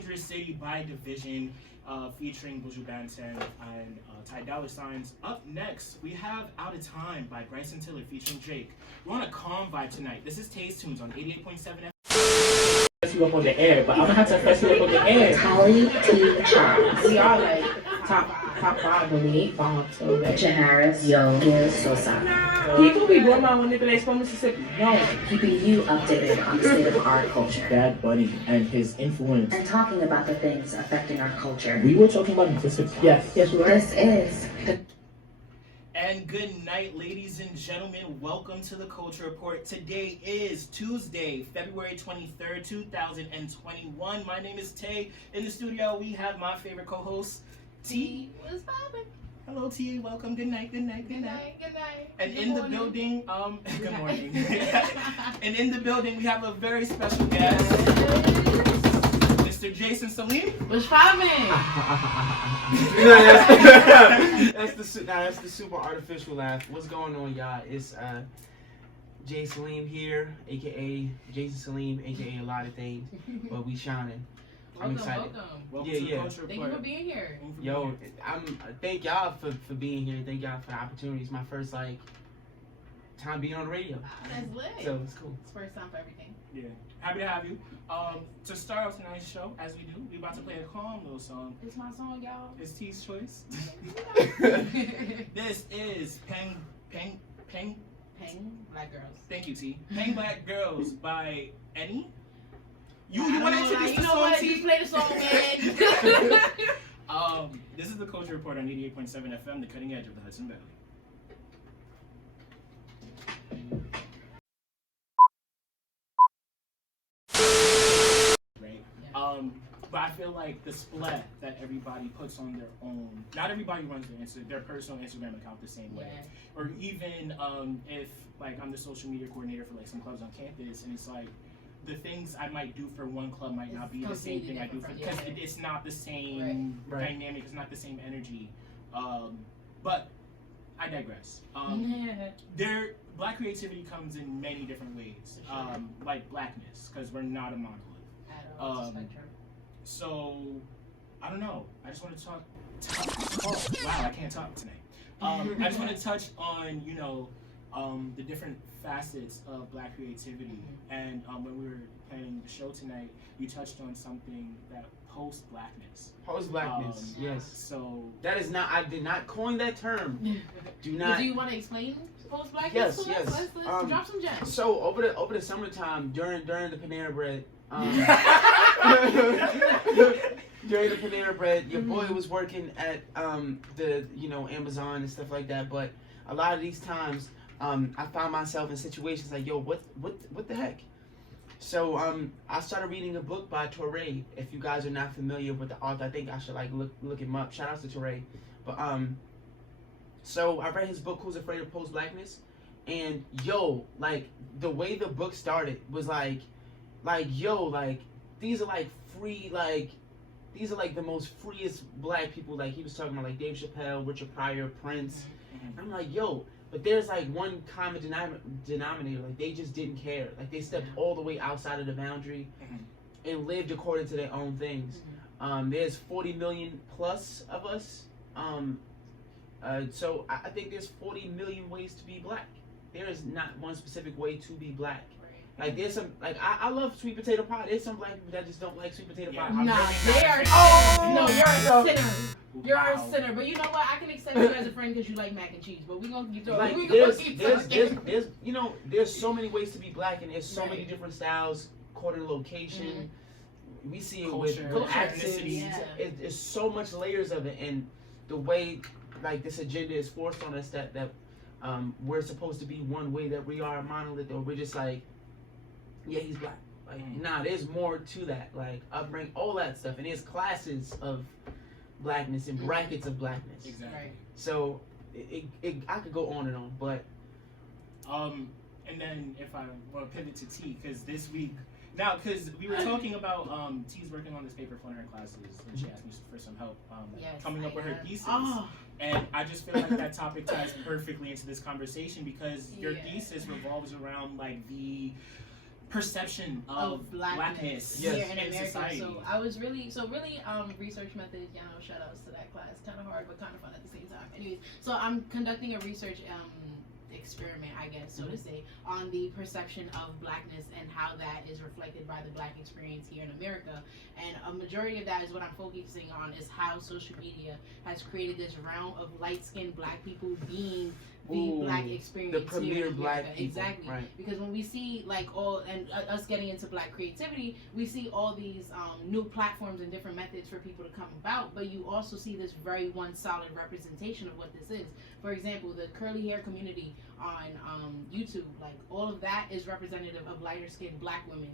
Dangerous City by Division, featuring Buju Banton and Ty Dolla $igns. Up next, we have Out of Time by Bryson Tiller featuring Drake. We're on a calm vibe tonight. This is Taste Tunes on 88.7 FM. You up on the air, but I'm gonna have to press you up on the air. Holly T. Charles. We are like top 5, but we ain't falling so bad. Harris, Yo, Gil Sosa. People be doing my when they from Mississippi. No. Keeping you updated on the state of our culture. Bad Bunny and his influence. And talking about the things affecting our culture. We were talking about implicit. Yes, we were. This is And good night, ladies and gentlemen. Welcome to the Culture Report. Today is Tuesday, February 23rd, 2021. My name is Tay. In the studio, we have my favorite co-host, T. What's poppin'? Hello, T. Welcome. Good night. Good night. Good night. Good night. And in the building, good morning. And in the building, we have a very special guest, Mr. J.Salim. What's poppin'? That's the super artificial laugh. What's going on, y'all? It's J.Salim here, aka J.Salim, aka a lot of things, but we shining. I'm excited. Welcome Yeah, to the yeah. Culture Thank you Report. for being here. Yo, thank y'all for being here. Thank y'all for the opportunity. It's my first time being on the radio, That's lit. so it's cool. It's first time for everything. Yeah, happy to have you. To start off tonight's show, as we do, we about to play a calm little song. It's my song, y'all. It's T's choice. This is Peng. Peng Black Girls. Thank you, T. Peng Black Girls by Any. You I want to don't know, introduce you the know song, what? T? Just play the song, man. This is the Culture Report on 88.7 FM, the cutting edge of the Hudson Valley. Right. But I feel like the splat that everybody puts on their own, not everybody runs their personal Instagram account the same way. Yeah. Or even if like I'm the social media coordinator for like some clubs on campus, and it's like the things I might do for one club might not be the same thing I do for, because it's not the same dynamic, it's not the same energy. But I digress. Black creativity comes in many different ways, like blackness, because we're not a monolith. So I don't know. I just want to talk. Wow, I can't talk tonight. I just want to touch on the different facets of Black creativity. And when we were planning the show tonight, you touched on something that post-blackness. Post-blackness, yes. So That is not. I did not coin that term. Do not. Do you want to explain post-blackness? Yes, to us? yes. Let's drop some gems. So over the summertime during the Panera Bread, during the Panera Bread, your boy was working at the Amazon and stuff like that. But a lot of these times, I found myself in situations like, yo, what the heck? So I started reading a book by Touré. If you guys are not familiar with the author, I think I should look him up. Shout out to Touré. But so I read his book, Who's Afraid of Post-Blackness, and yo, like the way the book started was like these are like free, these are like the most freest black people. Like he was talking about like Dave Chappelle, Richard Pryor, Prince. And I'm like, yo, but there's like one common denominator. Like they just didn't care. Like they stepped all the way outside of the boundary and lived according to their own things. There's 40 million plus of us. So I think there's 40 million ways to be black. There is not one specific way to be black. Like there's some, like I love sweet potato pie. There's some black people that just don't like sweet potato pie. Nah, they are. No, you're a sinner. You're a sinner. But you know what? I can accept you as a friend because you like mac and cheese. But we gonna keep talking. Like there's so many ways to be black, and there's so many different styles according to location. We see it with accents. It's so much layers of it, and the way like this agenda is forced on us that we're supposed to be one way, that we are a monolith, or we're just like, yeah, he's black. Like, nah, there's more to that. Like, upbringing, all that stuff. And there's classes of blackness and brackets of blackness. Exactly. Right. So, I could go on and on, but... And then if I want to pivot to T, because this week... Now, because we were talking about T's working on this paper for one of her classes, and she asked me for some help coming up with her thesis. And I just feel like that topic ties perfectly into this conversation, because your thesis revolves around like the perception of blackness here Yes. in in America. society. So I was really research methods. You know, shout outs to that class. Kind of hard, but kind of fun at the same time. Anyways, so I'm conducting a research experiment, I guess, so to say, on the perception of blackness and how that is reflected by the black experience here in America. And a majority of that is what I'm focusing on, is how social media has created this realm of light-skinned black people being the black experience, the premier here in black America. people. Exactly. Right. Because when we see us getting into black creativity, we see all these new platforms and different methods for people to come about, but you also see this very one solid representation of what this is. For example, the curly hair community on YouTube, like all of that is representative of lighter skinned black women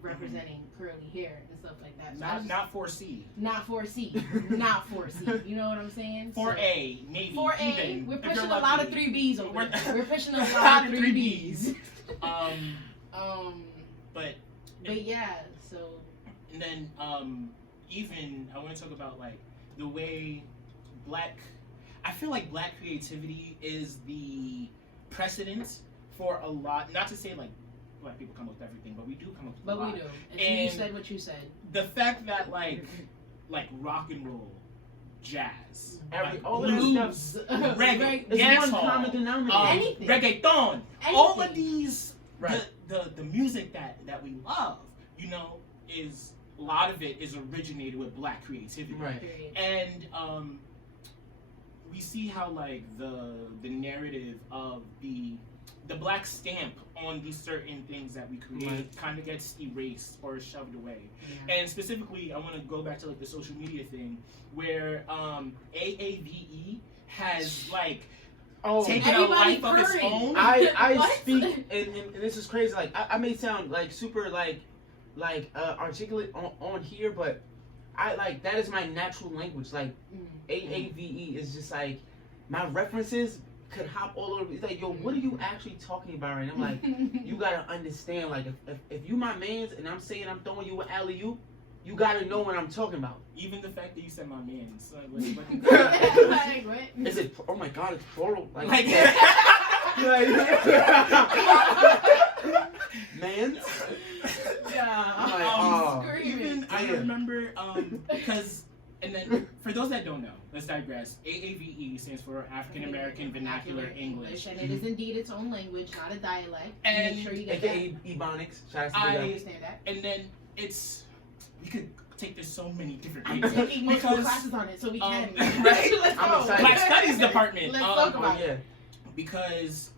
representing curly hair and stuff like that. So Not 4C. not 4C. Not 4C. You know what I'm saying? 4A, maybe. 4A, even, we're if you're pushing a lot of lucky. 3Bs over We're- there. We're pushing a lot of 3Bs. But But yeah, so and then even I want to talk about like the way I feel like black creativity is the precedent for a lot, not to say like black people come up with everything, but we do come up with a but lot. we do. And, And you said what you said. The fact that like rock and roll, jazz, like all of that blues, stuff, reggae, it's one dancehall, common denominator. Anything. reggaeton, all of Anything. these, Right. the music that we love, you know, is a lot of it is originated with black creativity. Right. Period. And we see how like the narrative of the black stamp on these certain things that we create Right. kind of gets erased or shoved away. Yeah. And specifically, I want to go back to like the social media thing where AAVE has like taken a Everybody life of its current. own. I What? speak, and this is crazy. Like I may sound like super like articulate on here, but I like that is my natural language. Like AAVE is just like my references could hop all over. It's like, yo, what are you actually talking about? And I'm like, you gotta understand. Like if you my man's and I'm saying I'm throwing you an alley oop, you gotta know what I'm talking about. Even the fact that you said my man, so Like, what? Is it? Oh my god, it's plural. Like, like man. Yeah. I'm like, oh. Screaming. even I damn. remember because and then for those that don't know, let's digress. AAVE stands for African American Vernacular English. And it is indeed its own language, not a dialect. And make sure you get AKA Ebonics. Shout out to that. Big I Up. understand that. And then we could take this so many different I'm ways. taking multiple Because, classes on it, so we can. right? Let's I'm go. excited. Black Studies Department. Let's talk Oh about yeah. it. Because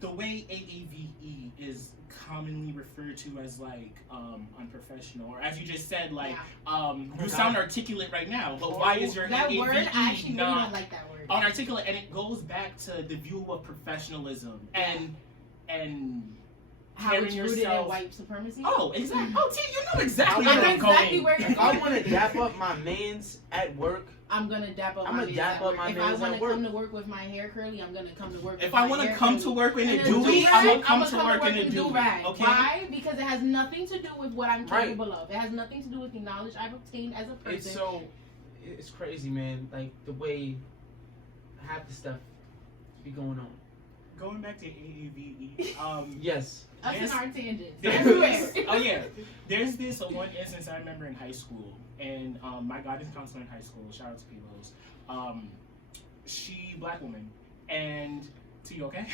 the way AAVE is commonly referred to as like unprofessional, or as you just said, like you sound articulate right now, but why is your That AAVE word, I actually really not don't like that word. unarticulate? And it goes back to the view of professionalism and How carrying it's rooted in yourself. white supremacy. Oh, exactly. Oh, T, you know exactly I where know I'm exactly going. where you're If I want to dap up my mans at work, I'm gonna dap up I'ma my mans dap at up work. my If I mans want at to work. come to work with my hair curly, I'm gonna come to work. If with I my want to hair come curly. to work in And a then dewey, I'm gonna come to work in a in dewey. do-rag. Okay. Why? Because it has nothing to do with what I'm Right. capable of. It has nothing to do with the knowledge I've obtained as a person. it's crazy, man. Like the way half the stuff be going on. Going back to AAVE, Yes. Us Yes. and our tangents. There's Everywhere. this, oh yeah, there's this one instance I remember in high school, and my guidance counselor in high school, shout out to P-Rose, she black woman, and T, you okay?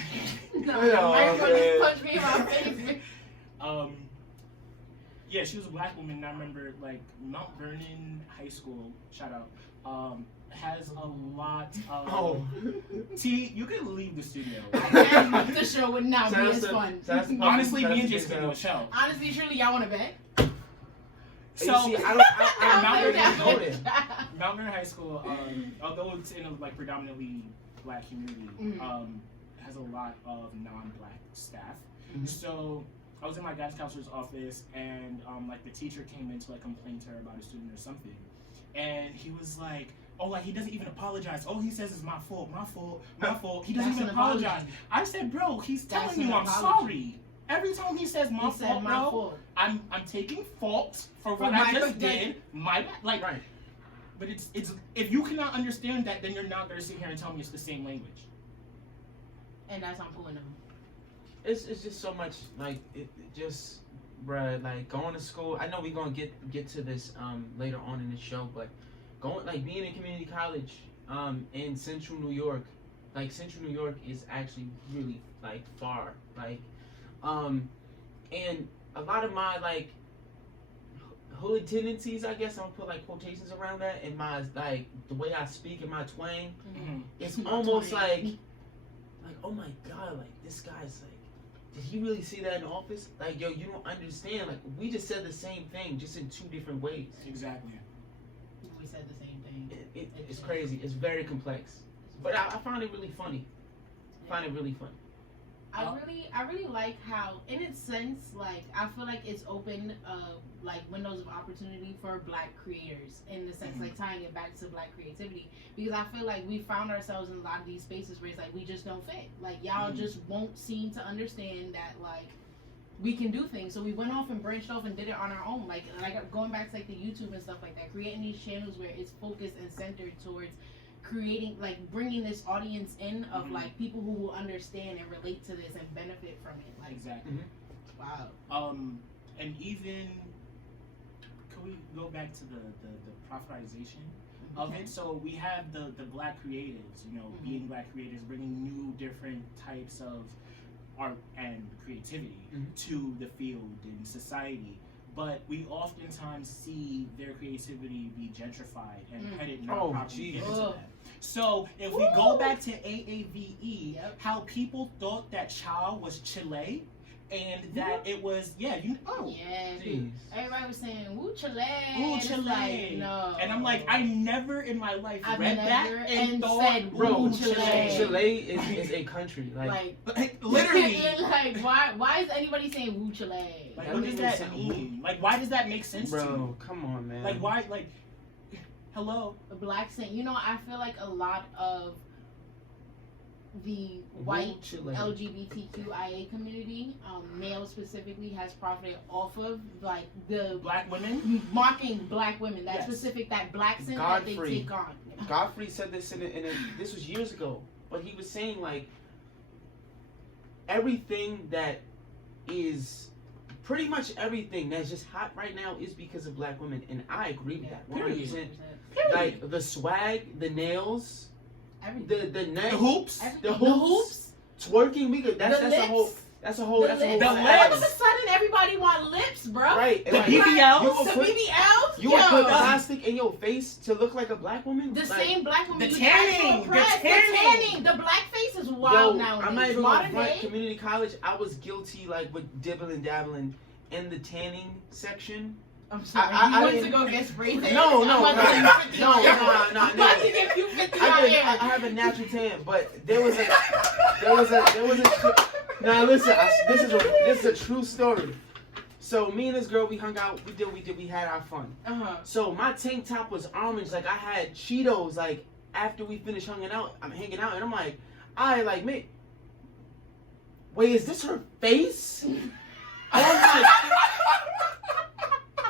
No, Oh, my man. just punched me in my face. Yeah, she was a black woman, and I remember like Mount Vernon High School, shout out, has a lot of. Oh. T, you can leave the studio. The show would not be Shout out as to- fun. shout out to- Honestly, shout out me and to Jason do a show. Honestly, surely y'all want to bet? So You see, I Mount don't Vernon go there. Mount Vernon High School, although it's in a like predominantly black community, has a lot of non-black staff. Mhm. So I was in my guidance counselor's office, and like the teacher came in to like complain to her about a student or something, and he was like, "Oh, like he doesn't even apologize. All he says is my fault, my fault, my fault. He doesn't That's even an apology. apologize." I said, "Bro, he's That's telling you an I'm apology. sorry. Every time he says my He said fault, my bro, fault. I'm taking fault for what my I just mistake. did. My bad." Like, Right. but it's if you cannot understand that, then you're not gonna sit here and tell me it's the same language. And that's I'm pulling them. it's just so much like it just, bruh, like going to school. I know we're gonna get to this later on in the show, but being in community college in Central New York, like Central New York is actually really like far, like and a lot of my like hood tendencies, I guess I'm gonna put like quotations around that, and my like the way I speak and my twang, it's almost like oh my god, like this guy's like, did he really see that in the office? Like, yo, you don't understand. Like, we just said the same thing, just in 2 different ways. Exactly. We said the same thing. It's crazy. It's very complex. But I find it really funny. I really like how, in its sense, like, I feel like it's opened like windows of opportunity for Black creators, in the sense, like tying it back to Black creativity, because I feel like we found ourselves in a lot of these spaces where it's like we just don't fit. Like, y'all just won't seem to understand that, like, we can do things. So we went off and branched off and did it on our own. Like going back to like the YouTube and stuff like that, creating these channels where it's focused and centered towards creating, like, bringing this audience in of like people who will understand and relate to this and benefit from it. Like, Exactly. wow. And even, can we go back to the profitization of it? So we have the Black creatives, you know, being Black creators, bringing new different types of art and creativity to the field and society. But we oftentimes see their creativity be gentrified and headed not properly into that. So if we go back to AAVE, how people thought that Child was Chile, and that it was, everybody was saying, "Woo Chile, ooh, Chile." Like, no. And I'm like, I never in my life read that and thought, said, bro, Chile is a country, like literally. Like, why is anybody saying "Woo Chile"? Like, what does that mean? Like, why does that make sense to you? Bro, come on, man. Like, why? Like, hello. A Black saying, you know, I feel like a lot of the white LGBTQIA community, male specifically, has profited off of like the Black women marking Black women. That specific, that Black sin that they take on. Godfrey said this this was years ago, but he was saying like everything that is pretty much everything that's just hot right now is because of Black women, and I agree with that 100%. Like the swag, the nails. The neck, the hoops, twerking. We could. That's a whole. That's a whole. All of a sudden, everybody want lips, bro. Right. The BBLs. You would put plastic in your face to look like a Black woman. The same Black woman. The tanning. The black face is wild now. I'm not even gonna front. Community college, I was guilty like with dibbling dabbling in the tanning section. I'm sorry. I went to go get sprayed. No. I have a natural tan, but there was a. Now listen, this is a true story. So me and this girl, we hung out, we had our fun. So my tank top was orange, like I had Cheetos, like after we finished hanging out, and I'm like, wait, is this her face?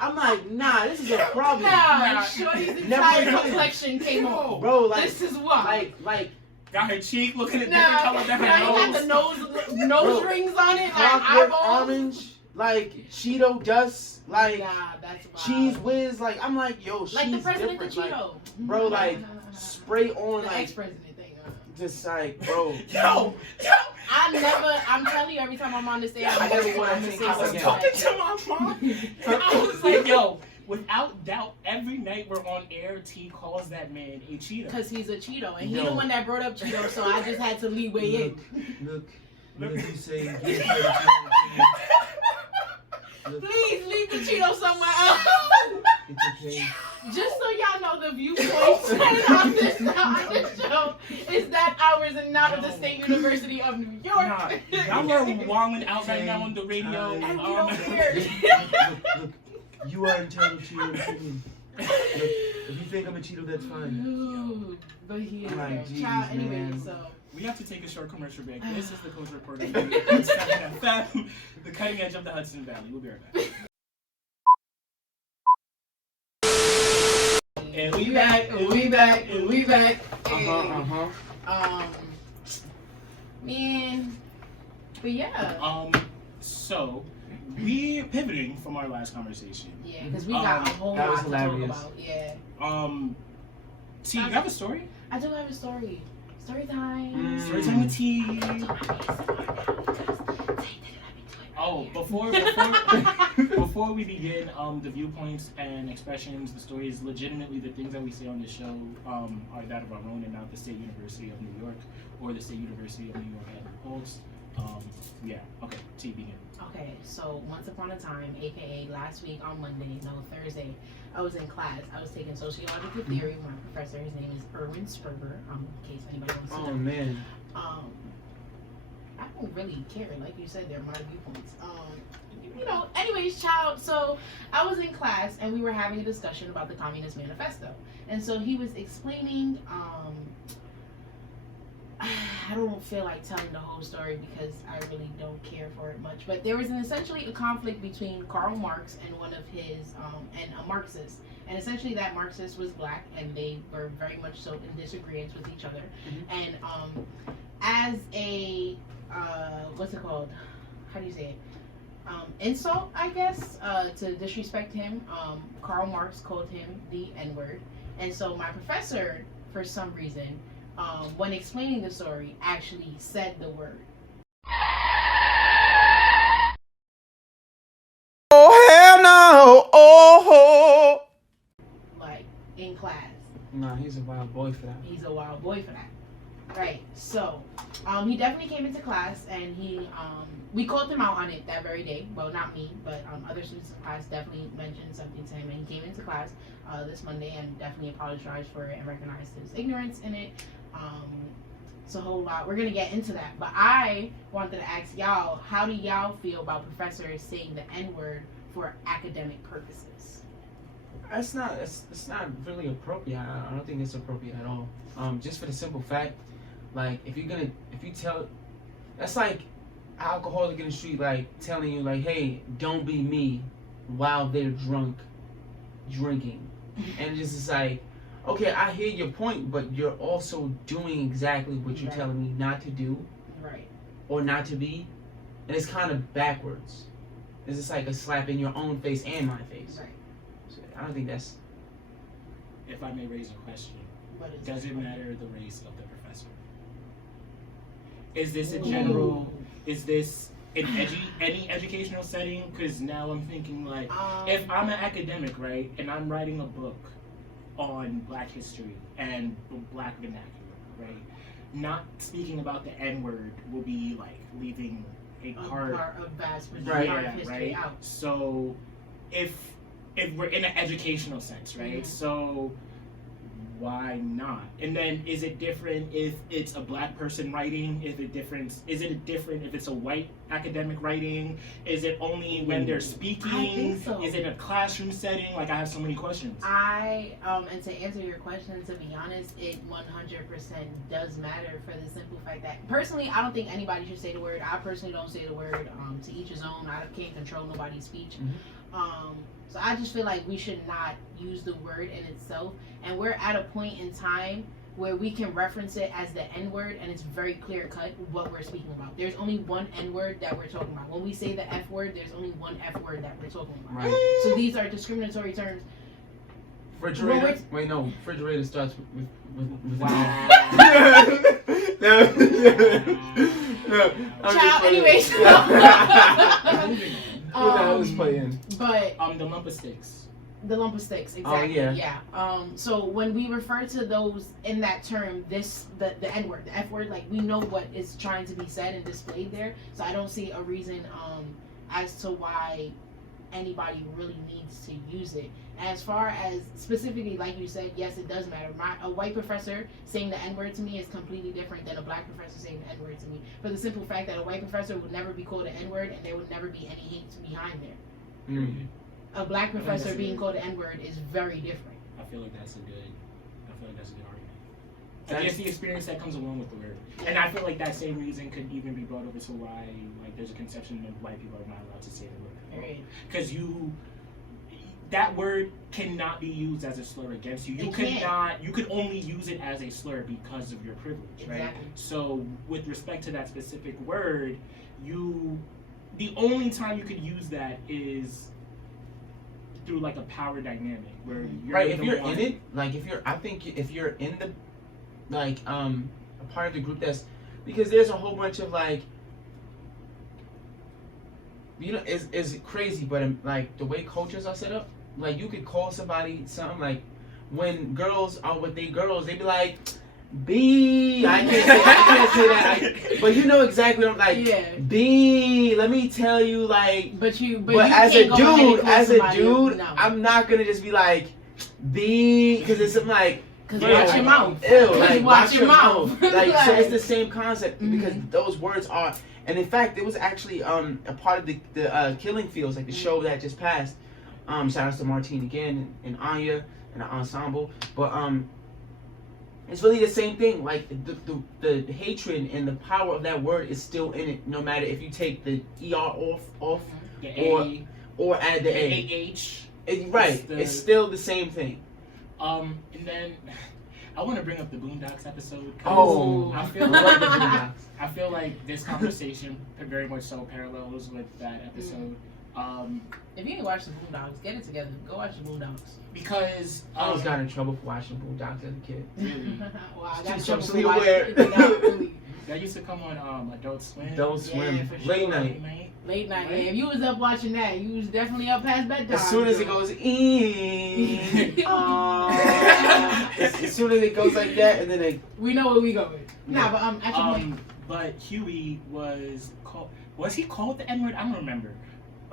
I'm like, nah, this is a problem. Nah, Shorty's entire complexion came on. Bro, like, this is why. Like, got her cheek looking at different color than her nose. Got the nose rings on it, like eyeballs. Orange, like Cheeto dust, like that's cheese whiz. Like, I'm like, yo, she's like the president different. of Cheeto. Like, bro, like, spray on, the like, ex-president thing. Just like, bro. Yo. I'm telling you, every time I'm on the stage, I never want to I was talking to my mom. I was like, yo, without doubt, every night we're on air, T calls that man a Cheeto. Because he's a Cheeto, and he's the one that brought up Cheeto, so I just had to leeway in. Look, you say, please leave the Cheeto somewhere else. It's okay. Just so y'all know, the viewpoints on this show is that ours and not of the State University of New York. Nah, y'all are wilding out right now on the radio. And we don't care. Look, you are entitled to your opinion. Look, if you think I'm a Cheeto, that's fine. But he is like, geez, anyway, man. so. We have to take a short commercial break. This is the Coach Reporter, the cutting edge of the Hudson Valley. We'll be right back. And we back. Man, But yeah. So we're pivoting from our last conversation. Yeah, because we got a whole that lot was to hilarious. talk about. Yeah. T, you have a story? I do have a story. Story time. Story time with T. Oh, before we begin, the viewpoints and expressions, the stories, legitimately the things that we say on the show are that of our own and not the State University of New York or the State University of New York at Paltz. Yeah. Okay. T, begin. Okay, so once upon a time, aka last week on Thursday, I was in class. I was taking sociological theory. My professor, his name is Erwin Sperber. In case anybody wants to know. Oh man. I don't really care. Like you said, they're my viewpoints. Anyways, child. So I was in class and we were having a discussion about the Communist Manifesto, and so he was explaining. I don't feel like telling the whole story because I really don't care for it much. But there was essentially a conflict between Karl Marx and one of his and a Marxist, and essentially that Marxist was black, and they were very much so in disagreement with each other. And as a what's it called? How do you say it? Insult, I guess, to disrespect him. Karl Marx called him the N-word, and so my professor, for some reason, when explaining the story, actually said the word. Oh hell no! Oh. Like in class. Nah, he's a wild boy for that. He's a wild boy for that. Right. So, he definitely came into class and we called him out on it that very day. Well, not me, but other students in class definitely mentioned something to him, and he came into class this Monday and definitely apologized for it and recognized his ignorance in it. It's a whole lot. We're gonna get into that, but I wanted to ask y'all, how do y'all feel about professors saying the N-word for academic purposes? It's not really appropriate. I don't think it's appropriate at all. Just for the simple fact, like if you tell, that's like an alcoholic in the street, like telling you like, hey, don't be me while they're drunk, drinking, and it's like, okay, I hear your point, but you're also doing exactly what you're telling me not to do, right, or not to be, and it's kind of backwards. It's just like a slap in your own face and my face. Right. So I don't think that's. If I may raise a question, does it matter the race of the professor? Is this a general? Is this in any educational setting? Because now I'm thinking like, if I'm an academic, right, and I'm writing a book on Black history and Black vernacular, right, not speaking about the N-word will be like leaving a part of vast majority of history out. So if we're in an educational sense, right? So why not? And then is it different if it's a Black person writing? Is it different if it's a white academic writing? Is it only when they're speaking? I think so. Is it a classroom setting? Like, I have so many questions. And to answer your question, to be honest, it 100% does matter for the simple fact that personally, I don't think anybody should say the word. I personally don't say the word. To each his own. I can't control nobody's speech. So I just feel like we should not use the word in itself. And we're at a point in time where we can reference it as the N-word, and it's very clear cut what we're speaking about. There's only one N-word that we're talking about. When we say the F-word, there's only one F-word that we're talking about. Right. So these are discriminatory terms. Refrigerator? Wait, no. Refrigerator starts with Wow. no. Child, anyways. I was playing. But the lump of sticks. The lump of sticks, exactly. Oh, yeah. So when we refer to those in that term, the N-word, the F-word, like we know what is trying to be said and displayed there. So I don't see a reason as to why anybody really needs to use it. As far as specifically, like you said, yes, it does matter. A white professor saying the N-word to me is completely different than a Black professor saying the N-word to me. For the simple fact that a white professor would never be called an N-word, and there would never be any hate behind there. A Black professor being called an N-word is very different. I feel like that's a good argument. I guess the experience that comes along with the word. And I feel like that same reason could even be brought over to why like there's a conception that white people are not allowed to say the word. Because that word cannot be used as a slur against you. You could only use it as a slur because of your privilege, right? Exactly. So with respect to that specific word, the only time you could use that is through like a power dynamic where you're right. If you're in it, like I think if you're in the like a part of the group that's, because there's a whole bunch of like, you know, it's crazy, but like the way cultures are set up, like you could call somebody something like, when girls are with they girls, they be like, B. I can't say that. But you know exactly what I'm like. Yeah. B. Let me tell you, like. But as a dude, no. I'm not gonna just be like B, because it's something like. Watch your mouth. Ew, like watch your mouth. Like so, it's the same concept because those words are. And in fact, it was actually a part of the Killing Fields, like the show that just passed. Shout out to Martine again and Anya and the ensemble, but it's really the same thing. Like the hatred and the power of that word is still in it, no matter if you take the ER off or add the A. Right, it's still the same thing. And then I want to bring up the Boondocks episode. Oh, I feel like the Boondocks. I feel like this conversation very much so parallels with that episode. If you ain't watched the Boondocks, get it together. Go watch the Boondocks. Because I always got in trouble for watching Boondocks as a kid. Really? Well, I got Just trouble socially for watching aware. it without really. That used to come on Adult Swim. Adult Swim. Yeah, for Late sure. night. Late night. Right? Yeah, if you was up watching that, you was definitely up past bedtime. As soon as it goes as soon as it goes like that, and then it. we know where we going. Nah, but at your point. But Huey was called. Was he called the N-word? I don't remember.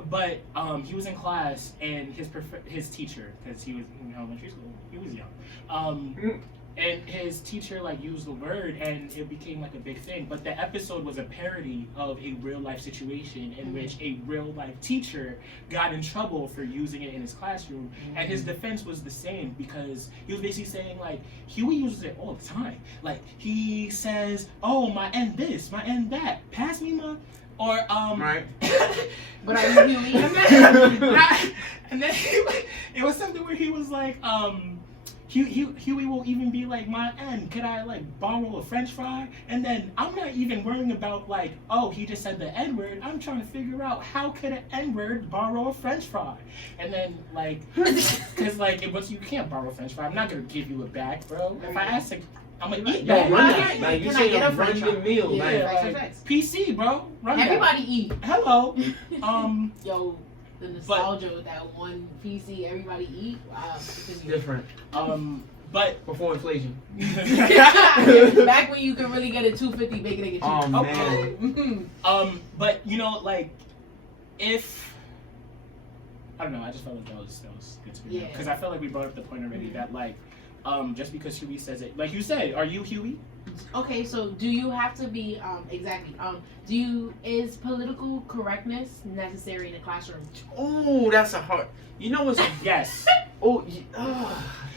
But he was in class, and his teacher, because he was in elementary school, he was young. And his teacher like used the word, and it became like a big thing. But the episode was a parody of a real life situation in which a real life teacher got in trouble for using it in his classroom, and his defense was the same, because he was basically saying like Huey uses it all the time. Like he says, "Oh, my and this, my and that, pass me my." Or Right. But are you Huey? and then it was something where he was like, Huey will even be like, my N, could I like borrow a French fry? And then I'm not even worrying about like, oh, he just said the N word. I'm trying to figure out how could an N word borrow a French fry? And then like, cause like, you can't borrow a French fry. I'm not gonna give you it back, bro. If I ask, like, I'm gonna eat Yo, that. run that. Like you say, run your meal. Yeah. Like, PC, bro. Run that. Everybody eat. Hello. Yo, the nostalgia with that one PC, everybody eat. Wow. it's different. But Before inflation. Back when you could really get a $2.50 bacon, egg, and cheese. Man. But you know, like, if I don't know, I just felt like that was good to me. Yeah. Because I felt like we brought up the point already that like, just because Huey says it, like you said, are you Huey? Okay, so do you have to be exactly? Is political correctness necessary in a classroom? Oh, that's a hard. You know what's Yes.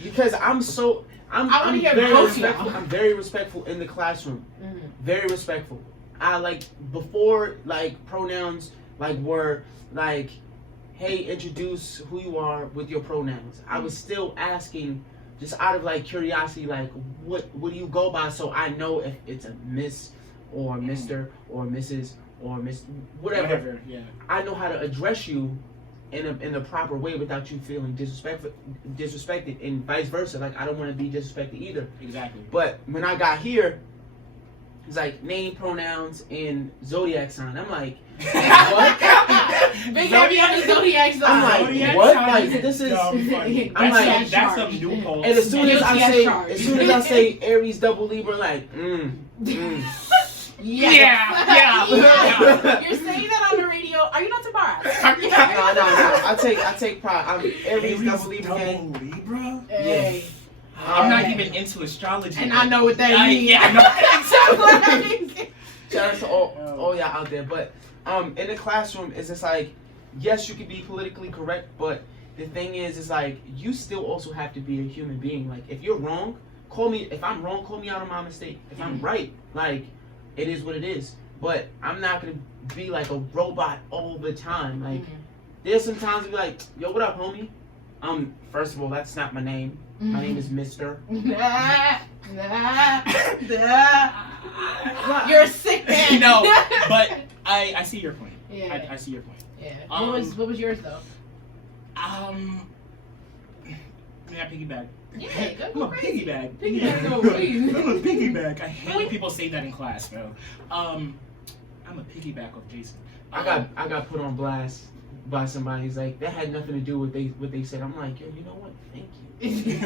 because I'm hear very both respectful. y'all. I'm very respectful in the classroom. Mm-hmm. Very respectful. I like before like pronouns like were like, hey, introduce who you are with your pronouns. I was still asking, just out of like curiosity, like what do you go by, so I know if it's a Miss or Mr. or Mrs. or Miss whatever. Yeah. I know how to address you in the proper way without you feeling disrespected, and vice versa. Like I don't want to be disrespected either. Exactly. But when I got here, it's like name, pronouns, and zodiac sign. I'm like, what? Big heavy on the zodiac sign. I'm like, Zodiac what? sign Like is this is. dumb funny. I'm like, that's some new post. And as soon as I say Yes, Aries double Libra, like, Yeah. You're saying that on the radio. Are you not surprised? No. I take pride. I'm Aries double Libra. Gang. Libra? Hey. I'm not even into astrology. And I know what that means. Yeah, I know. Shout out to all y'all out there. But in the classroom, it's just like, yes, you can be politically correct, but the thing is like, you still also have to be a human being. Like, if you're wrong, call me. If I'm wrong, call me out on my mistake. If I'm right, like, it is what it is. But I'm not gonna be like a robot all the time. Like, there's some times I be like, yo, what up, homie? First of all, that's not my name. My name is Mr. You're a sick man. No, but I see your point. Yeah. I see your point. Yeah. What was yours though? May I piggyback? Yeah, I'm a crazy. piggyback. Piggyback, Yeah. go crazy. I'm a piggyback. I hate Really? when people say that in class, bro. I'm a piggyback of Jason. I got put on blast by somebody. He's like, that had nothing to do with what they said. I'm like, yo, you know what? Thank you.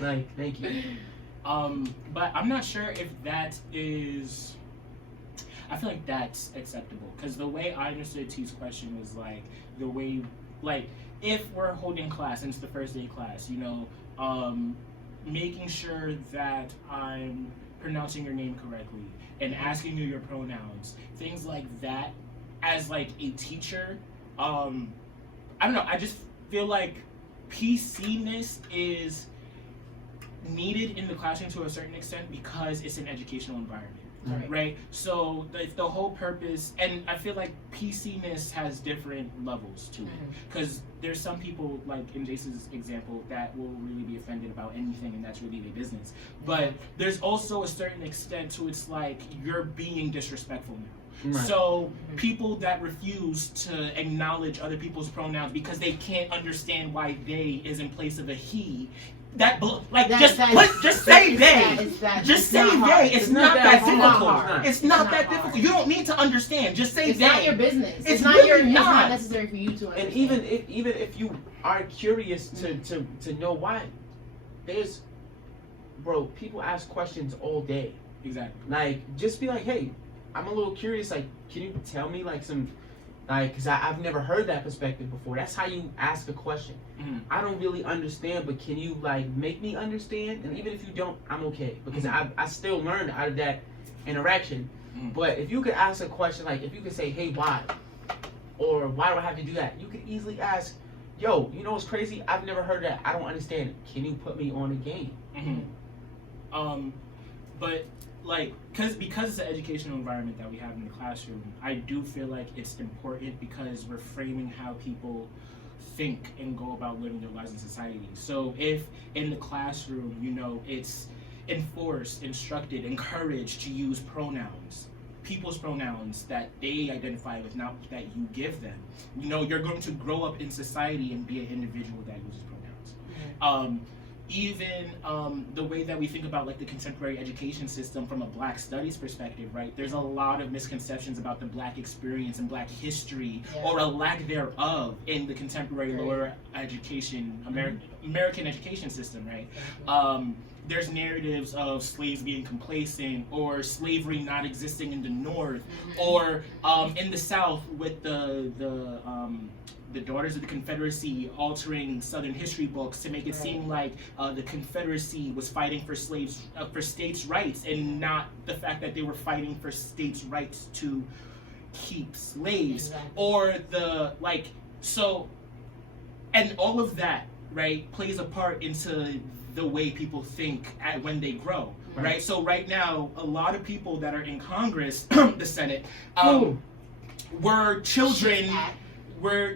Like, thank you. But I'm not sure if that is. I feel like that's acceptable because the way I understood T's question was like the way, like, if we're holding class and it's the first day of class, you know, making sure that I'm pronouncing your name correctly and asking you your pronouns, things like that. As like a teacher, I don't know. I just feel like PC-ness is needed in the classroom to a certain extent because it's an educational environment. Right. So the whole purpose, and I feel like PC-ness has different levels to it, because there's some people, like in Jason's example, that will really be offended about anything, and that's really their business. But there's also a certain extent to it's like you're being disrespectful now. Right. So people that refuse to acknowledge other people's pronouns because they can't understand why they is in place of a he. Just say they. Just say they. It's not that difficult. It's not that difficult. You don't need to understand. Just say it's they. It's not your business. It's not really your. It's not. not necessary for you to understand. And even if you are curious to know why, there's, bro, people ask questions all day. Exactly. Like, just be like, hey, I'm a little curious. Like, can you tell me like some, like, because I've never heard that perspective before. That's how you ask a question. I don't really understand, but can you like make me understand? And even if you don't, I'm okay, because I still learned out of that interaction. But if you could ask a question, like if you could say, hey, why? Or why do I have to do that? You could easily ask, yo, you know what's crazy? I've never heard that. I don't understand it. Can you put me on a game? But like, because it's an educational environment that we have in the classroom, I do feel like it's important because we're framing how people think and go about living their lives in society. So if in the classroom, you know, it's enforced, instructed, encouraged to use pronouns, people's pronouns that they identify with, not that you give them, you know, you're going to grow up in society and be an individual that uses pronouns. Even the way that we think about like the contemporary education system from a Black studies perspective, right? There's a lot of misconceptions about the Black experience and Black history, or a lack thereof in the contemporary lower education, American education system, right? There's narratives of slaves being complacent, or slavery not existing in the North, or in the South with the Daughters of the Confederacy altering Southern history books to make it seem like the Confederacy was fighting for slaves, for states' rights, and not the fact that they were fighting for states' rights to keep slaves, or and all of that, right, plays a part into the way people think when they grow, right? So right now, a lot of people that are in Congress, the Senate, were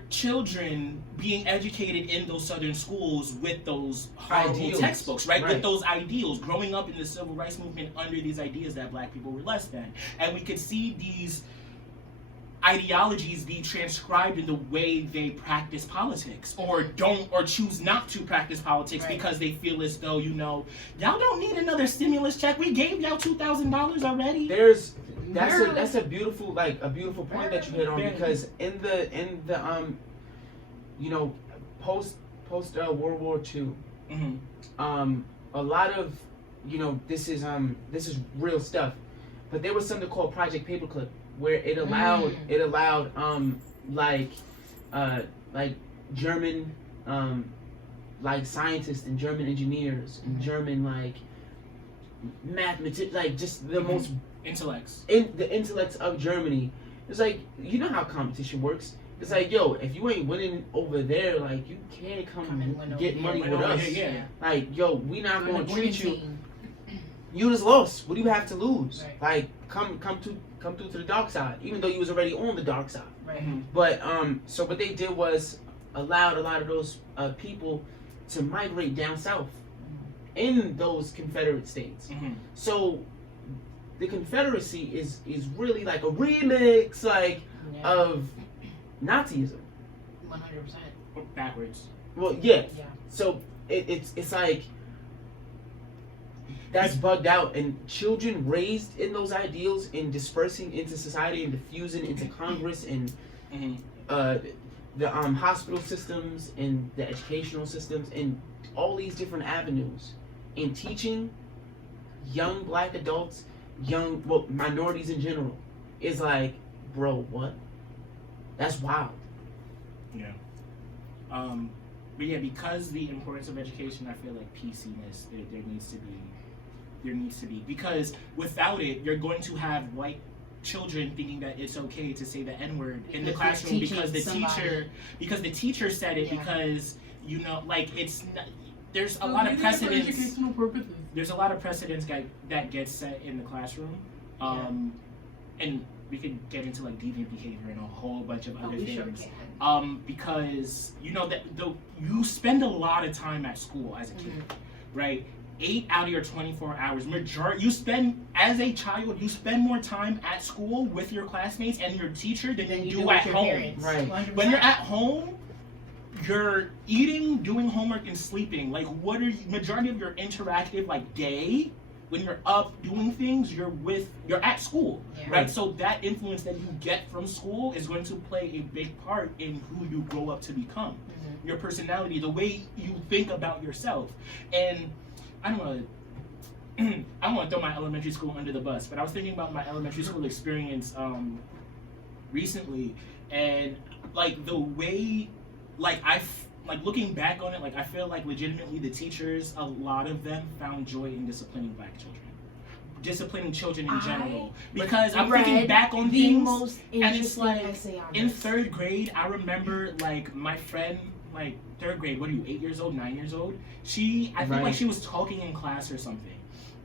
children being educated in those Southern schools with those horrible textbooks, right? With those ideals, growing up in the civil rights movement under these ideas that Black people were less than. And we could see these ideologies be transcribed in the way they practice politics, or don't, or choose not to practice politics because they feel as though, you know, y'all don't need another stimulus check. We gave y'all $2,000 already. That's a beautiful point that you hit on, because in the you know, post World War II, a lot of, you know, this is real stuff, but there was something called Project Paperclip, where it allowed like German like scientists and German engineers and German like mathematicians, like just the most intellects of Germany. It's like, you know how competition works. It's like, yo, if you ain't winning over there, like, you can't come and get money with us. Like, yo, we not gonna treat you. You just lost. What do you have to lose? Like, come through to the dark side, even though you was already on the dark side. But so what they did was, allowed a lot of those people to migrate down south in those Confederate states. Mm-hmm. So the Confederacy is really like a remix of Nazism. 100%. Backwards. Well, yeah. Yeah. So it's like that's bugged out, and children raised in those ideals and dispersing into society and diffusing into Congress and the hospital systems and the educational systems and all these different avenues, and teaching young black adults, minorities in general, is like, bro, what? That's wild. Yeah. But yeah, because the importance of education, I feel like PCness, there needs to be, because without it, you're going to have white children thinking that it's okay to say the N-word in the classroom because the teacher said it, because it's not, there's a lot of precedents. There's a lot of precedents that get set in the classroom, and we could get into like deviant behavior and a whole bunch of other things. Sure can. Because you spend a lot of time at school as a kid, right? 8 out of your 24 hours, you spend, as a child, you spend more time at school with your classmates and your teacher than you do at home. Parents. Right. 100%. When you're at home, you're eating, doing homework, and sleeping. Like, what are majority of your interactive day? When you're up doing things, you're at school, right? So that influence that you get from school is going to play a big part in who you grow up to become, your personality, the way you think about yourself. And I don't want to throw my elementary school under the bus, but I was thinking about my elementary school experience recently, and the way, looking back on it, I feel like legitimately the teachers, a lot of them found joy in disciplining black children, disciplining children in general. Because I'm thinking back on things, and it's in 3rd grade, I remember my friend, 3rd grade, what are you, 8 years old, 9 years old? I think she was talking in class or something.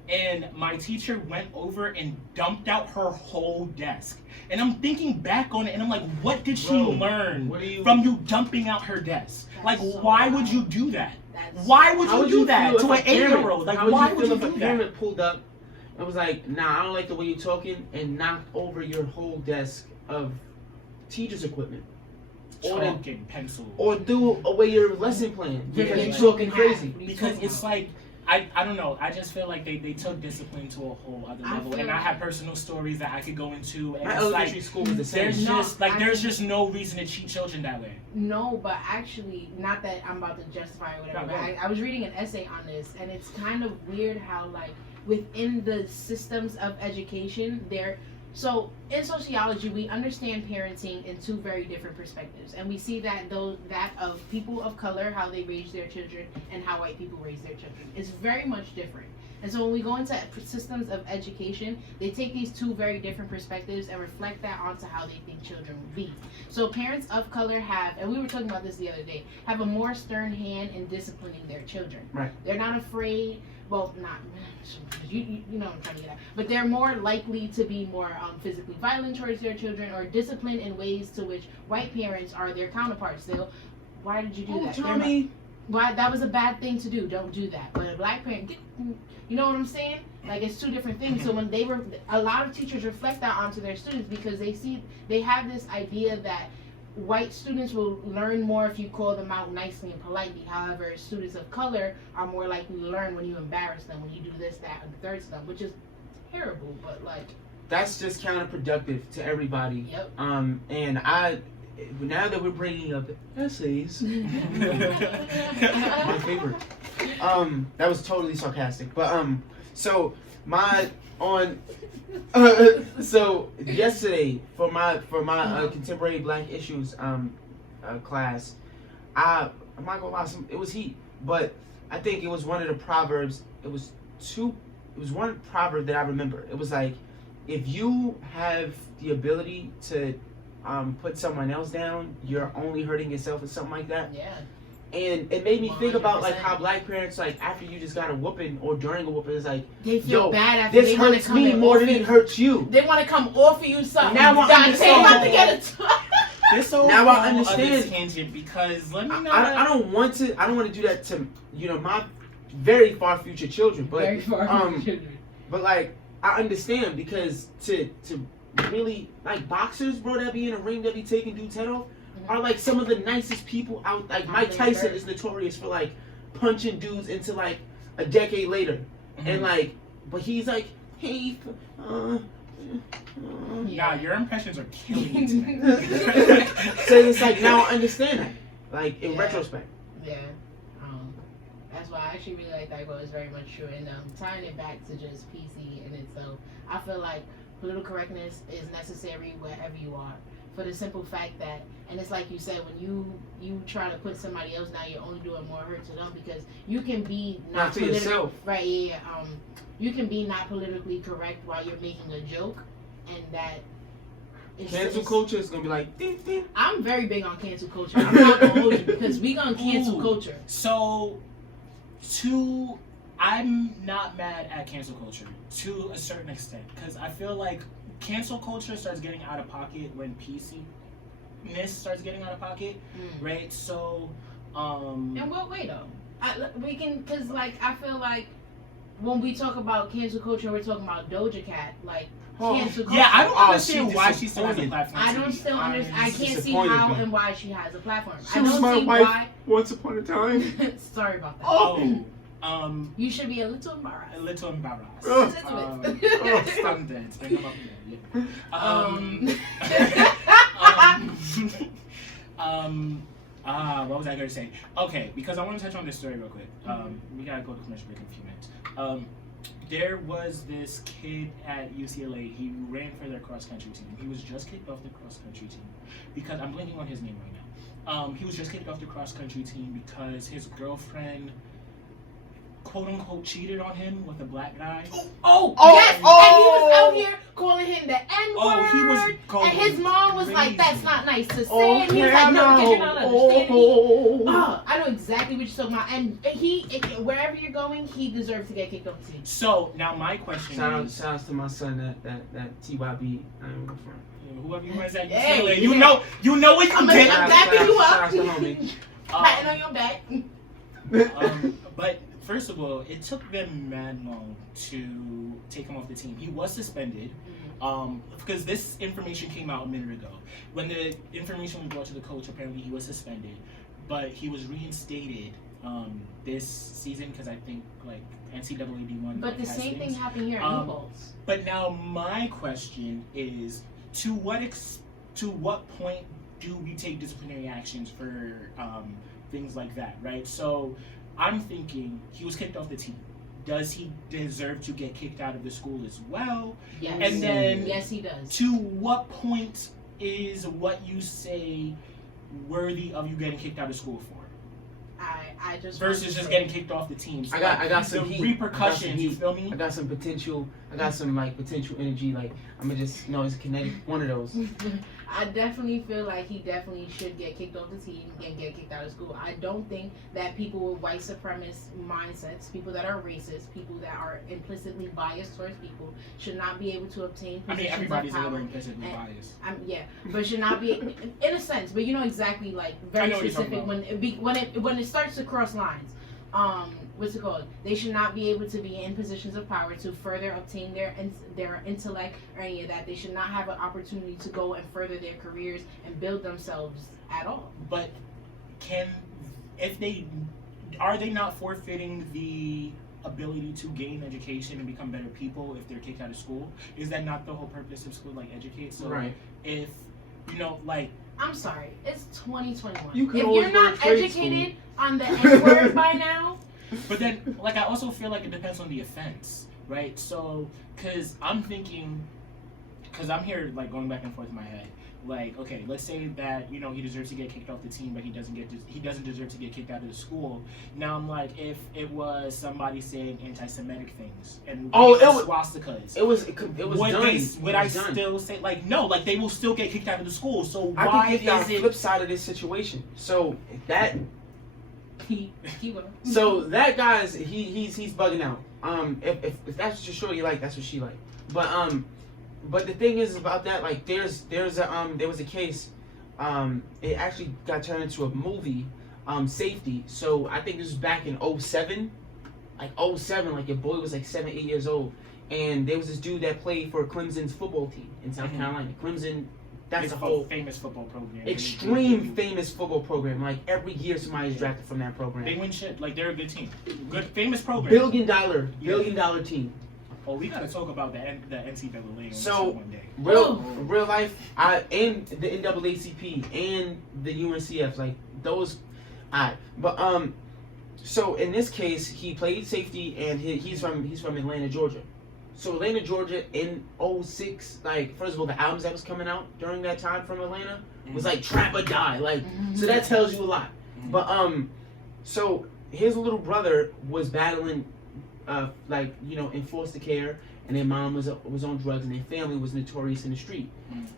And my teacher went over and dumped out her whole desk. And I'm thinking back on it, and I'm like, what did she learn from you dumping out her desk? Why would you do that? Why would you do that to an 8-year-old? Why would you do that? Parent pulled up and was like, nah, I don't like the way you're talking, and knocked over your whole desk of teacher's equipment. Chalk and pencil. Or threw away your lesson plan because you're talking crazy. Because it's I don't know. I just feel like they took discipline to a whole other level, and I have personal stories that I could go into. And my elementary school was the same. There's just no reason to treat children that way. No, but actually, not that I'm about to justify or whatever. But I was reading an essay on this, and it's kind of weird how within the systems of education, so in sociology, we understand parenting in 2 very different perspectives, and we see that that of people of color, how they raise their children, and how white people raise their children is very much different. And so when we go into systems of education, they take these 2 very different perspectives and reflect that onto how they think children will be. So parents of color have, and we were talking about this the other day, have a more stern hand in disciplining their children. Right. They're not afraid. Well, not you know what I'm trying to get at. But they're more likely to be more physically violent towards their children, or disciplined in ways to which white parents are their counterparts. Why did you do that? Tommy. Why, that was a bad thing to do. Don't do that. But a black parent, you know what I'm saying? It's 2 different things. So when a lot of teachers reflect that onto their students, because they have this idea that white students will learn more if you call them out nicely and politely. However, students of color are more likely to learn when you embarrass them, when you do this, that, and the third stuff, which is terrible. But that's just counterproductive to everybody. Yep. And now that we're bringing up essays, my favorite. That was totally sarcastic, but so yesterday for my contemporary black issues class, I'm not gonna lie, it was heat, but I think it was one of the proverbs. It was one proverb that I remember. It was if you have the ability to put someone else down, you're only hurting yourself, or something like that. yeah. And it made me think about 100%. how black parents, after you just got a whooping or during a whooping, it's they feel bad after this they want to hurts come me more than it hurts you. They want to come offer you something. Now I'm Dante about to get this whole Now I other understand. tangent because let me know. I don't want to do that to my very far future children, but Very far from children. but like I understand because to really like boxers, bro, that be in a ring that be taking dudes head off are like some of the nicest people out. Like Mike Tyson is notorious for like punching dudes into like a decade later, and like, but he's like, hey, Nah, your impressions are killing me tonight. So it's like now I understand that, like in retrospect. Yeah. That's why I actually really like that quote. It's very much true. And tying it back to just PC in itself, I feel like political correctness is necessary wherever you are. For the simple fact that, and it's like you said, when you try to put somebody else down, you're only doing more hurt to them because you can be Not to yourself. Right, yeah. You can be not politically correct while you're making a joke, and that. Cancel culture is gonna be like. Ding, ding. I'm very big on cancel culture. I'm not gonna hold you because we gonna cancel culture. So, I'm not mad at cancel culture to a certain extent because I feel like cancel culture starts getting out of pocket when PC-ness starts getting out of pocket, right? So, In what way though? We can, cause like I feel like when we talk about cancel culture, we're talking about Doja Cat, like cancel culture. Yeah, I don't Oh, understand why she still has a platform. I don't still understand. I can't see how and why she has a platform. She I was don't my see wife why. once upon a time. Sorry about that. Oh, You should be a little embarrassed. a little embarrassed. Oh. Stop that. It's been about what was I going to say? Okay, because I want to touch on this story real quick. We gotta go to commercial break in a few minutes. There was this kid at UCLA. He ran for their cross country team. He was just kicked off the cross country team because I'm blanking on his name right now. He was just kicked off the cross country team because his girlfriend, quote unquote, cheated on him with a black guy. Yes, Oh. and he was out here calling him the N-word. Oh, he was calling and his him mom was crazy. like, "That's not nice to say." Oh, and he was like, "No, because you're not understanding me." Oh. I know exactly what you're talking about. And he, wherever you're going, he deserves to get kicked off the team. So now my question is, Shout out to my son that TYB. I ain't gonna front. whoever you was at Hey, UCLA, yeah. you know what you I'm get. backing you up. Shout out to homie. Patting on your back. But first of all, it took them mad long to take him off the team. He was suspended because this information came out a minute ago. When the information was brought to the coach, apparently he was suspended, but he was reinstated this season because I think like NCAA D1. But the has same things. thing happened here at New Paltz. But now my question is, to what point do we take disciplinary actions for things like that, right? So I'm thinking he was kicked off the team. Does he deserve to get kicked out of the school as well? Yes. And then yes, he does. to what point is what you say worthy of you getting kicked out of school for? I just Versus just getting kicked off the team. So I got some the heat. repercussions, you feel me? I got some potential. I got some like potential energy. Like I'm gonna just it's kinetic. One of those. I definitely feel like he definitely should get kicked off the team and get kicked out of school. I don't think that people with white supremacist mindsets, people that are racist, people that are implicitly biased towards people, should not be able to obtain positions everybody's of a power. little implicitly biased. But should not be in a sense. But you know exactly, like very specific when it starts to cross lines. What's it called? They should not be able to be in positions of power to further obtain their intellect or any of that. They should not have an opportunity to go and further their careers and build themselves at all. But are they not forfeiting the ability to gain education and become better people if they're kicked out of school? Is that not the whole purpose of school, like educate? So right. If I'm sorry, it's 2021. If you're not educated on the N-word by now. But then, I also feel like it depends on the offense, right? So, because I'm thinking, because I'm here, going back and forth in my head. Okay, let's say that, he deserves to get kicked off the team, but he doesn't deserve to get kicked out of the school. Now I'm like, if it was somebody saying anti-Semitic things and swastikas, it was would I still say no? They will still get kicked out of the school. So I why can give y'all is it? flip side of this situation? So that. He will. So that guy's he's bugging out. If that's what your shorty like, that's what she like. But the thing is about that, there was a case it actually got turned into a movie, Safety. So I think this was back in '07, like '07, like your boy was like 7, 8 years old, and there was this dude that played for Clemson's football team in South Carolina. Clemson, that's It's a whole famous football program. extreme famous football program. Like every year somebody is drafted from that program. They win shit. Like they're a good team. Good famous program. Billion dollar team. Oh, we gotta talk about the NCAA on the So, show one day. Real life, and the NAACP and the UNCF, like those. But so in this case, he played safety, and he's from Atlanta, Georgia. So Atlanta, Georgia, in '06, like first of all, the albums that was coming out during that time from Atlanta was like Trap or Die, like so that tells you a lot. But so his little brother was battling, like in foster care, and their mom was on drugs, and their family was notorious in the street.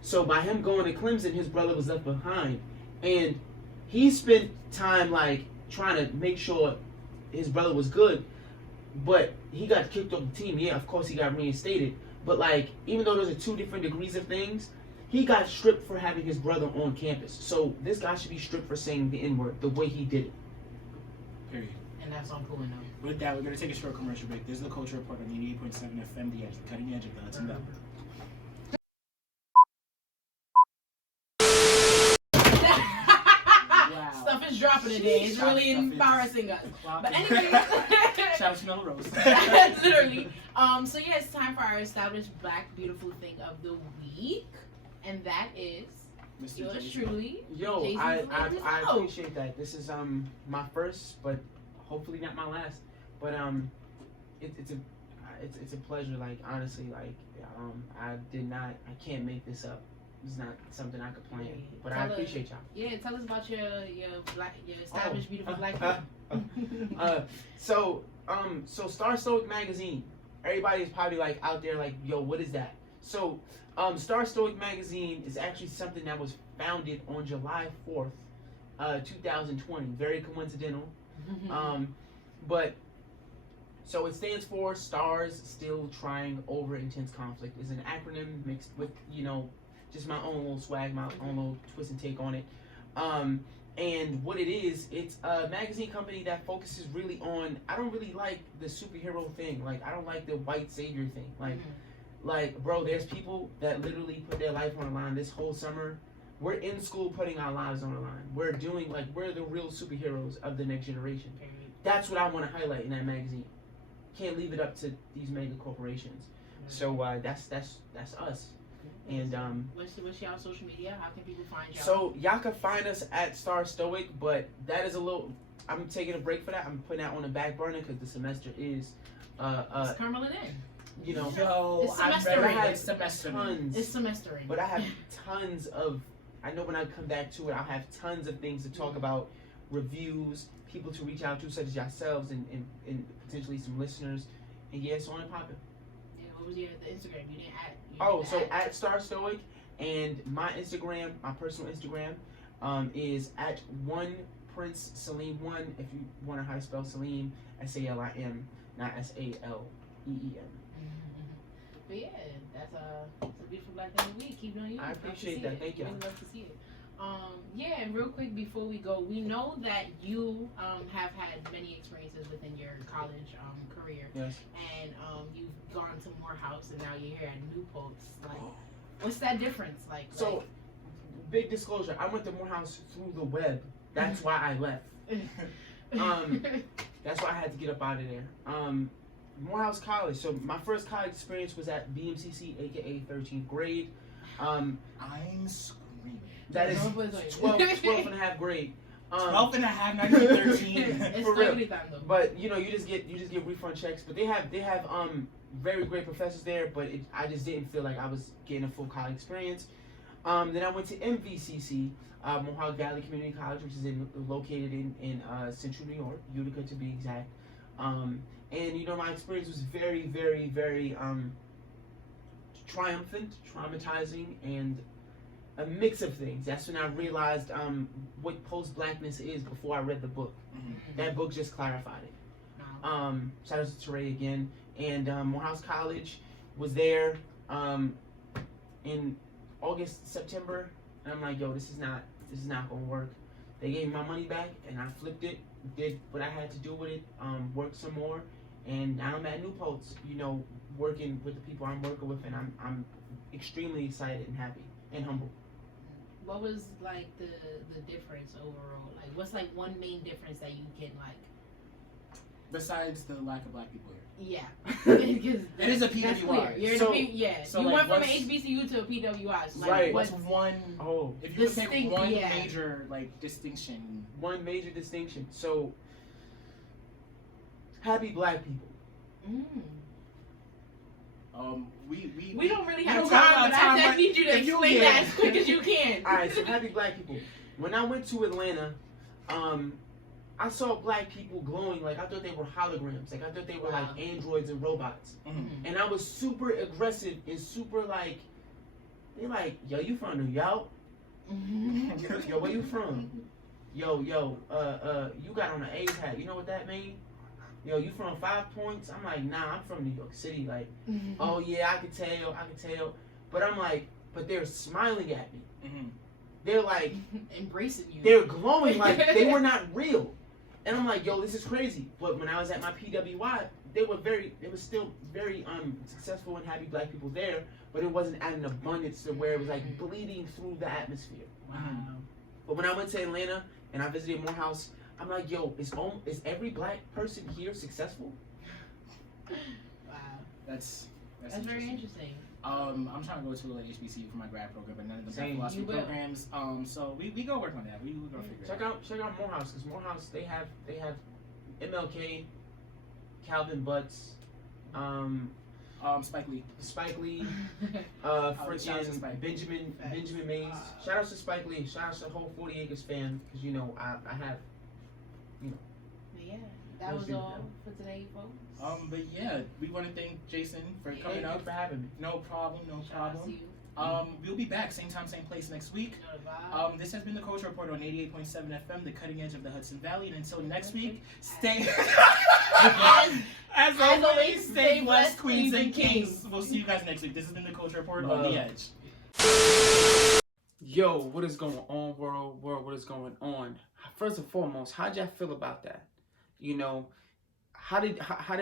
So by him going to Clemson, his brother was left behind, and he spent time like trying to make sure his brother was good, but he got kicked off the team. Yeah, of course he got reinstated, but like even though those are two different degrees of things, he got stripped for having his brother on campus. So this guy should be stripped for saying the N-word the way he did it. Period. And that's on cool enough. With that, we're gonna take a short commercial break. This is the Culture Report on 88.7 FM, the cutting edge of the Hudson Valley. Stuff is dropping today. It's really embarrassing us. But anyway, shout out to Nella Rose. Literally. So yeah, it's time for our established Black Beautiful Thing of the Week, and that is Mr. yours J.Salim. truly. Yo, Jay-Z's I latest appreciate that. This is my first, but hopefully not my last. But it's a pleasure. Like honestly, like I can't make this up. It's not something I could plan. But I appreciate y'all. Yeah, tell us about your established beautiful Black. So Star Stoic magazine. Everybody's probably like out there like, yo, what is that? So Star Stoic magazine is actually something that was founded on July 4th, 2020. Very coincidental. But so it stands for Stars Still Trying Over Intense Conflict. It's an acronym mixed with just my own little swag, my own little twist and take on it. And what it is, it's a magazine company that focuses really on, I don't really like the superhero thing. Like, I don't like the white savior thing. Like, bro, there's people that literally put their life on the line this whole summer. We're in school putting our lives on the line. We're the real superheroes of the next generation. That's what I want to highlight in that magazine. Can't leave it up to these mega corporations. So that's us. And what's y'all social media? How can people find y'all? So y'all can find us at Star Stoic, but that is a little. I'm taking a break for that. I'm putting that on the back burner because the semester is. It's crumbling in. Yo, It's I'm semestering. ready. It's semestering. Tons. It's semestering. But I have tons of. I know when I come back to it, I'll have tons of things to talk about, reviews, people to reach out to, such as yourselves and potentially some listeners. And yeah, it's on and popping. What was the Instagram? You didn't add. At Star Stoic, and my Instagram, my personal Instagram, is at @1PrinceSalim1. If you want to know how to spell Salim, SALIM, not SALEEM. But yeah, that's a beautiful Black thing of the week. Keep doing you. I appreciate that. Thank you. Really love to see it. Yeah, and real quick before we go, we know that you have had many experiences within your college career. Yes. And you've gone to Morehouse, and now you're here at Newport's. Like, what's that difference? So, big disclosure, I went to Morehouse through the web. That's why I left. That's why I had to get up out of there. Morehouse College. So my first college experience was at BMCC, aka 13th grade. I'm screaming. That is 12 and a half grade. 12 and a half, not even 13. It's For real. time though. But you just get refund checks. But they have very great professors there. But I just didn't feel like I was getting a full college experience. Then I went to MVCC, Mohawk Valley Community College, which is located in Central New York, Utica to be exact. And my experience was very, very, very triumphant, traumatizing, and a mix of things. That's when I realized what post-blackness is before I read the book. Mm-hmm. That book just clarified it. Shout out to Teray again. And Morehouse College was there in August, September and I'm like, yo, this is not gonna work. They gave me my money back, and I flipped it, did what I had to do with it, worked some more, and now I'm at New Paltz, you know, working with the people I'm working with, and I'm extremely excited and happy and humble. What was like the difference overall? Like, what's like one main difference that you can like? Besides the lack of black people here. Yeah, because It is a that's PWI. clear. You're So- in a P, so you like went from an what's- HBCU to a PWI. So like, Right. What's what's one? Oh, If you could pick Distinct, one yeah. major like distinction. one major distinction. So, happy black people. We don't really we have don't time, got but time, I but need you to if you- explain yeah. that as quick as you can. All right, so happy black people. When I went to Atlanta, I saw black people glowing like I thought they were holograms. Like I thought they were Wow. like androids and robots. Mhm. And I was super aggressive and super like, they like, yo, you from New York? Yo, where you from? Yo, you got on an A's hat. You know what that mean? Yo, you from 5 Points? I'm like, nah, I'm from New York City. Like, oh yeah, I can tell. But I'm like, but they're smiling at me. Mhm. They're like, Embracing you. they're glowing like they were not real. And I'm like, yo, this is crazy. But when I was at my PWI, there was still very successful and happy black people there, but it wasn't at an abundance to where it was like bleeding through the atmosphere. Wow. But when I went to Atlanta and I visited Morehouse, I'm like, yo, is every black person here successful? Wow. That's Very interesting. I'm trying to go to an HBCU for my grad program, but none of the Same. philosophy You will. programs. So we go work on that. We go figure it out. Check out Morehouse, because Morehouse they have MLK, Calvin Butts, Spike Lee. Spike Lee, shout out to freaking Spike. Benjamin Mays. Shout out to Spike Lee. Shout out to the whole 40 Acres fam, because you know I have. Yeah, that was all for today, folks. But yeah, we want to thank Jason for Thank coming you up. for having me. No problem. Shout out to you. We'll be back same time, same place next week. You know the vibe. This has been the Culture Report on 88.7 FM, the cutting edge of the Hudson Valley. And until next week, stay. As always, stay blessed, queens and kings. We'll see you guys next week. This has been the Culture Report on the Edge. Yo, what is going on, world? What is going on? First and foremost, how'd y'all feel about that? You know, how did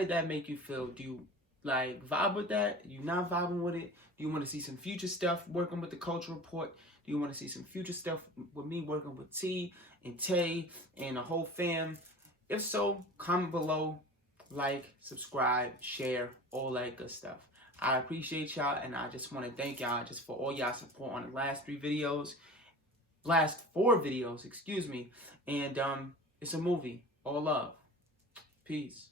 that make you feel? Do you like vibe with that? You not vibing with it? Do you want to see some future stuff working with the Culture Report? Do you want to see some future stuff with me working with T and Tay and the whole fam? If so, comment below, like, subscribe, share, all that good stuff. I appreciate y'all, and I just want to thank y'all just for all y'all support on the last 4 videos, excuse me. And it's a movie. All love. Peace.